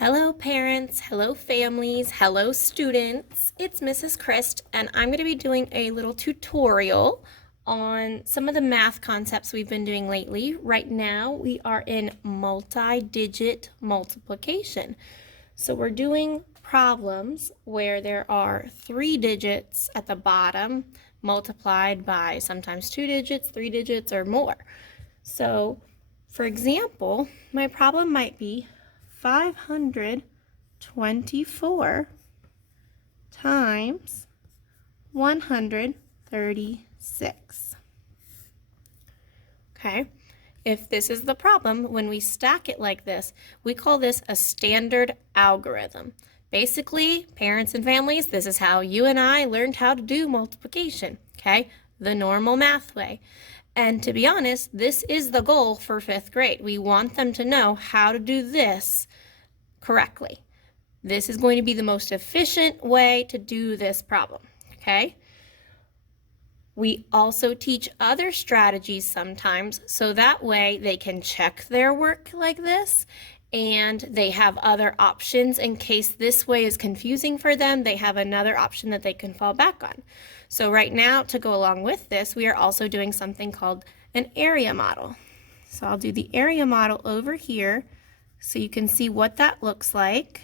Hello parents, hello families, hello students. It's Mrs. Christ and I'm going to be doing a little tutorial on some of the math concepts we've been doing lately. Right now we are in multi-digit multiplication. So we're doing problems where there are 3 digits at the bottom multiplied by sometimes 2 digits, 3 digits, or more. So for example, my problem might be 524 times 136. Okay, if this is the problem, when we stack it like this, we call this a standard algorithm. Basically, parents and families, this is how you and I learned how to do multiplication, okay? The normal math way. And to be honest, this is the goal for 5th grade. We want them to know how to do this correctly. This is going to be the most efficient way to do this problem, okay? We also teach other strategies sometimes, so that way they can check their work like this, and they have other options in case this way is confusing for them. They have another option that they can fall back on. So right now, to go along with this, we are also doing something called an area model. So I'll do the area model over here so you can see what that looks like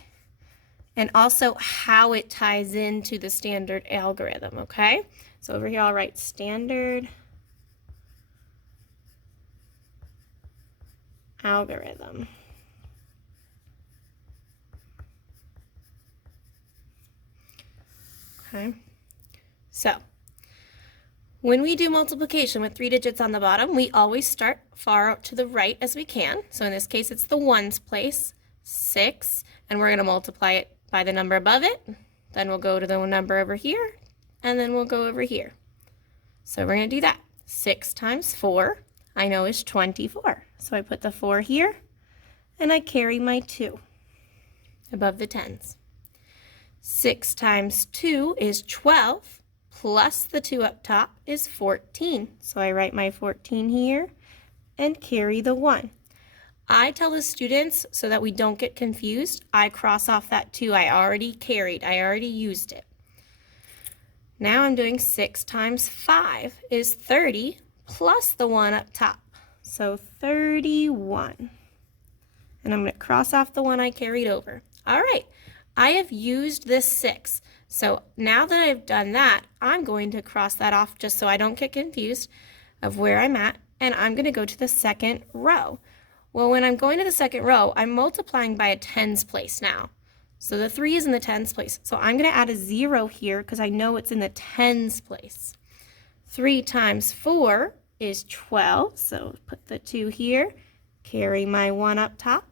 and also how it ties into the standard algorithm, okay? So over here I'll write standard algorithm. Okay, so when we do multiplication with 3 digits on the bottom, we always start far out to the right as we can. So in this case, it's the ones place, 6, and we're going to multiply it by the number above it. Then we'll go to the number over here, and then we'll go over here. So we're going to do that. 6 times 4, I know, is 24. So I put the 4 here, and I carry my 2 above the tens. 6 times 2 is 12, plus the 2 up top is 14. So I write my 14 here and carry the 1. I tell the students, so that we don't get confused, I cross off that 2 I already carried. I already used it. Now I'm doing 6 times 5 is 30, plus the 1 up top. So 31. And I'm going to cross off the 1 I carried over. All right. I have used this 6. So now that I've done that, I'm going to cross that off just so I don't get confused of where I'm at, and I'm going to go to the second row. Well, when I'm going to the second row, I'm multiplying by a tens place now. So the 3 is in the tens place. So I'm going to add a 0 here because I know it's in the tens place. 3 times 4 is 12, so put the 2 here, carry my 1 up top.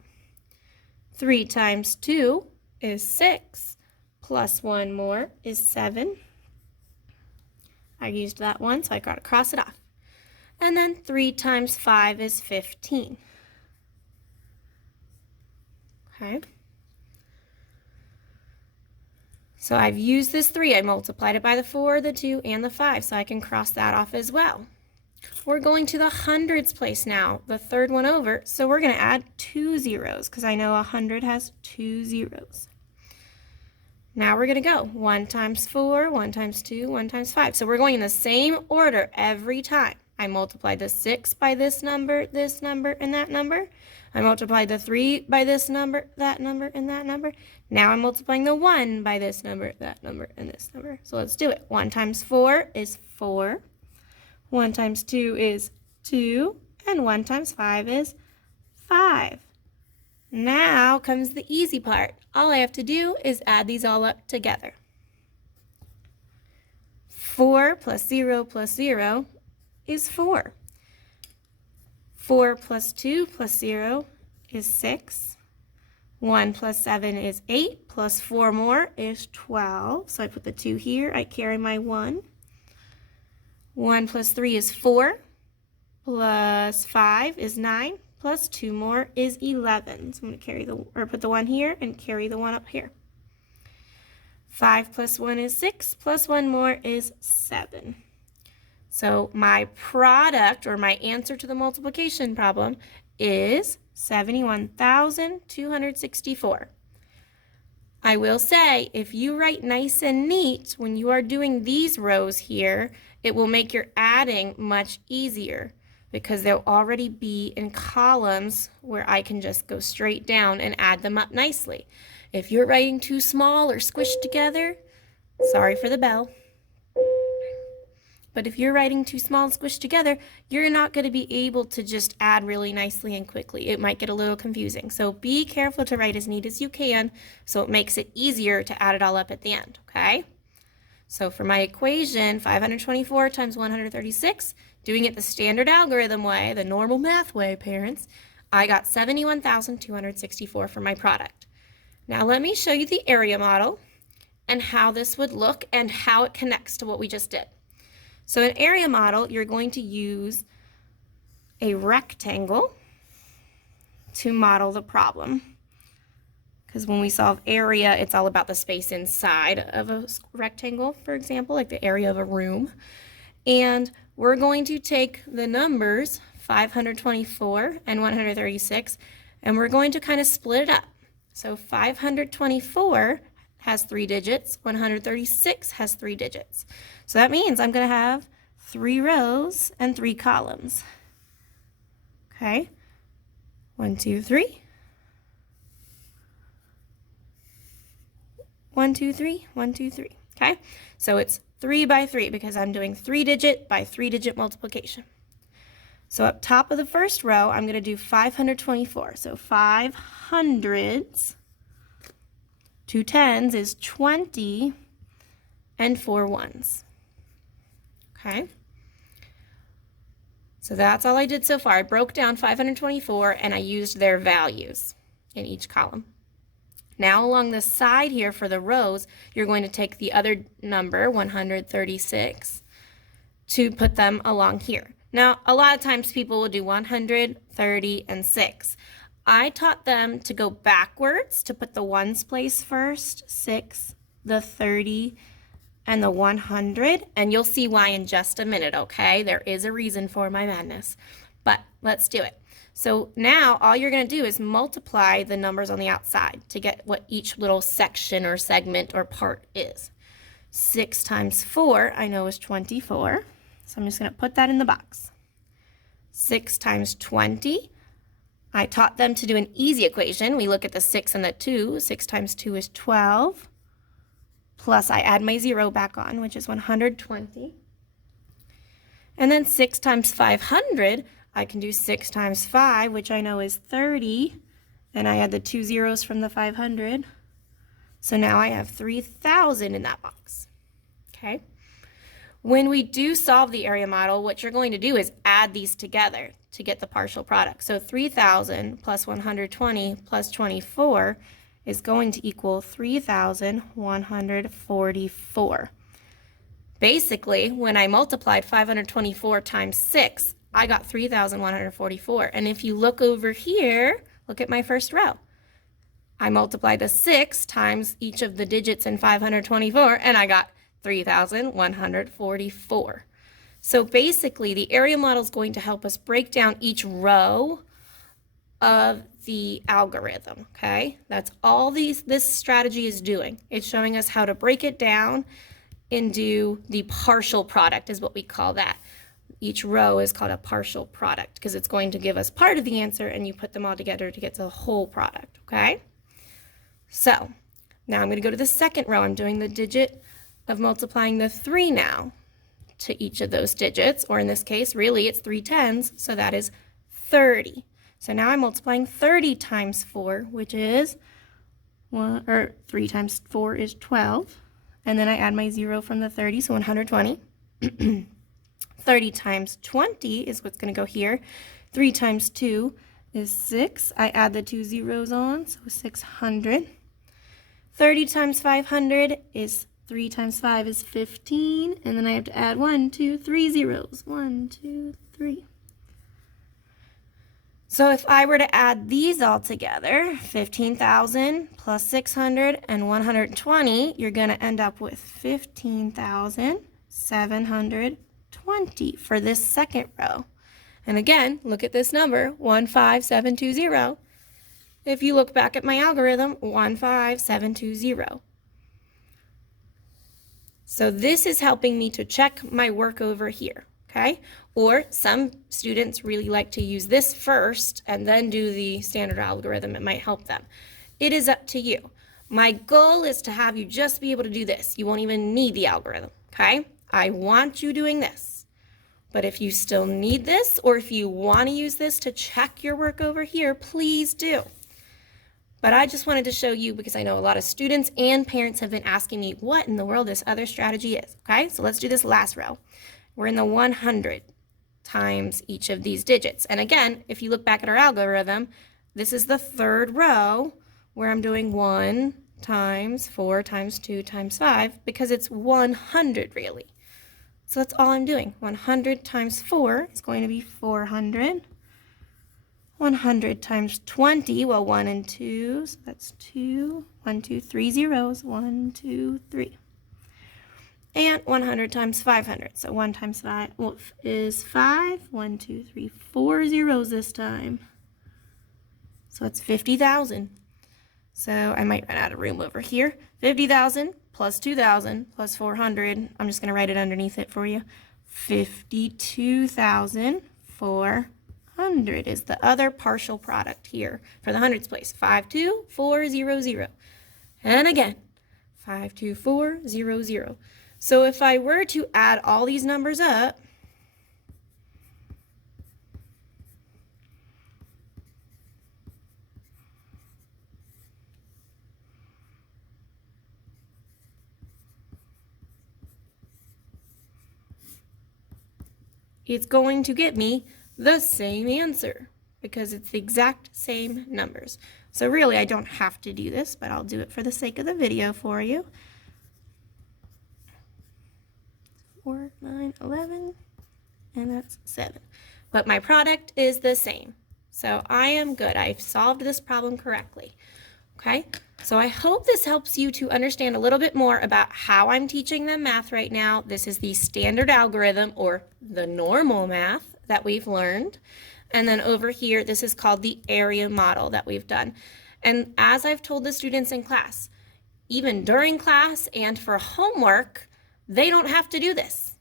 3 times 2 is 6, plus 1 more is 7. I used that 1, so I got to cross it off. And then 3 times 5 is 15. Okay. So I've used this 3. I multiplied it by the 4, the 2, and the 5, so I can cross that off as well. We're going to the hundreds place now, the third one over, so we're going to add 2 zeros because I know 100 has 2 zeros. Now we're going to go 1 times 4, 1 times 2, 1 times 5. So we're going in the same order every time. I multiplied the 6 by this number, and that number. I multiplied the 3 by this number, and that number. Now I'm multiplying the 1 by this number, that number, and this number. So let's do it. 1 times 4 is 4. 1 times 2 is 2. And 1 times 5 is 5. Now comes the easy part. All I have to do is add these all up together. 4 plus 0 is 4. 4 plus 2 plus 0 is 6. 1 plus 7 is 8, plus 4 more is 12. So I put the 2 here, I carry my 1. 1 plus 3 is 4, plus 5 is 9. Plus 2 more is 11. So I'm going to put the 1 here and carry the 1 up here. 5 plus 1 is 6, plus 1 more is 7. So my product, or my answer to the multiplication problem, is 71,264. I will say, if you write nice and neat when you are doing these rows here, it will make your adding much easier because they'll already be in columns where I can just go straight down and add them up nicely. If you're writing too small or squished together, sorry for the bell, but if you're writing too small and squished together, you're not going to be able to just add really nicely and quickly. It might get a little confusing. So be careful to write as neat as you can so it makes it easier to add it all up at the end, okay? So for my equation, 524 times 136, doing it the standard algorithm way, the normal math way, parents, I got 71,264 for my product. Now let me show you the area model and how this would look and how it connects to what we just did. So in area model, you're going to use a rectangle to model the problem. Because when we solve area, it's all about the space inside of a rectangle, for example, like the area of a room. And we're going to take the numbers 524 and 136, and we're going to kind of split it up. So 524 has 3 digits, 136 has 3 digits. So that means I'm going to have 3 rows and 3 columns. Okay, 1, 2, 3. 1, 2, 3, 1, 2, 3. Okay, so it's 3 by 3 because I'm doing 3-digit by 3-digit multiplication. So up top of the first row, I'm going to do 524. So 5 hundreds, 2 tens is 20, and 4 ones. Okay. So that's all I did so far. I broke down 524 and I used their values in each column. Now along the side here for the rows, you're going to take the other number, 136, to put them along here. Now, a lot of times people will do 100, 30, and 6. I taught them to go backwards to put the ones place first, 6, the 30, and the 100, and you'll see why in just a minute, okay? There is a reason for my madness, but let's do it. So now all you're going to do is multiply the numbers on the outside to get what each little section or segment or part is. 6 times 4 I know is 24, so I'm just going to put that in the box. 6 times 20, I taught them to do an easy equation. We look at the 6 and the 2. 6 times 2 is 12. Plus I add my 0 back on, which is 120. And then 6 times 500, I can do 6 times 5, which I know is 30. And I add the 2 zeros from the 500. So now I have 3,000 in that box. Okay. When we do solve the area model, what you're going to do is add these together to get the partial product. So 3,000 plus 120 plus 24 is going to equal 3,144. Basically, when I multiplied 524 times 6, I got 3,144. And if you look over here, look at my first row. I multiplied the 6 times each of the digits in 524, and I got 3,144. So basically, the area model is going to help us break down each row of the algorithm, okay? That's all this strategy is doing. It's showing us how to break it down and do the partial product is what we call that. Each row is called a partial product because it's going to give us part of the answer and you put them all together to get to the whole product, okay? So now I'm going to go to the second row. I'm doing the digit of multiplying the 3 now to each of those digits, or in this case, really it's 3 tens, so that is 30. So now I'm multiplying 30 times 4, which is 3 times 4 is 12. And then I add my 0 from the 30, so 120. 30 times 20 is what's going to go here. 3 times 2 is 6. I add the 2 zeros on, so 600. 30 times 500 is 3 times 5 is 15. And then I have to add 1, 2, 3 zeros. 1, 2, 3. So if I were to add these all together, 15,000 plus 600 and 120, you're going to end up with 15,720 for this second row. And again, look at this number, 15720. if you look back at my algorithm, 15720. So this is helping me to check my work over here, okay? Or some students really like to use this first and then do the standard algorithm. It might help them. It is up to you. My goal is to have you just be able to do this. You won't even need the algorithm, okay? I want you doing this. But if you still need this, or if you want to use this to check your work over here, please do. But I just wanted to show you because I know a lot of students and parents have been asking me what in the world this other strategy is, okay? So let's do this last row. We're in the 100 times each of these digits. And again, if you look back at our algorithm, this is the third row where I'm doing 1 times 4 times 2 times 5 because it's 100 really. So that's all I'm doing. 100 times 4 is going to be 400. 100 times 20, well, 1 and 2, so that's 2. 1, 2, 3 zeros. 1, 2, 3. And 100 times 500. So 1 times 5 is 5. 1, 2, 3, 4 zeros this time. So it's 50,000. So I might run out of room over here. 50,000 plus 2,000 plus 400. I'm just going to write it underneath it for you. 52,400 is the other partial product here for the hundreds place. 52400. And again, 52400. So if I were to add all these numbers up, it's going to get me the same answer because it's the exact same numbers. So really, I don't have to do this, but I'll do it for the sake of the video for you. 4, 9, 11, and that's 7. But my product is the same. So I am good. I've solved this problem correctly. Okay, so I hope this helps you to understand a little bit more about how I'm teaching them math right now. This is the standard algorithm or the normal math that we've learned. And then over here, this is called the area model that we've done. And as I've told the students in class, even during class and for homework, they don't have to do this.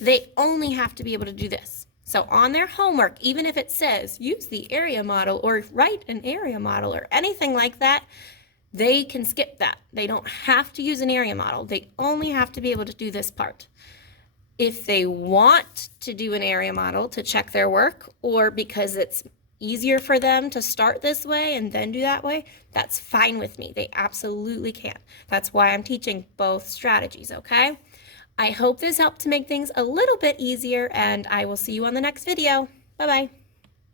They only have to be able to do this. So on their homework, even if it says use the area model or write an area model or anything like that, they can skip that. They don't have to use an area model. They only have to be able to do this part. If they want to do an area model to check their work or because it's easier for them to start this way and then do that way, that's fine with me. They absolutely can. That's why I'm teaching both strategies, okay? I hope this helped to make things a little bit easier, and I will see you on the next video. Bye-bye.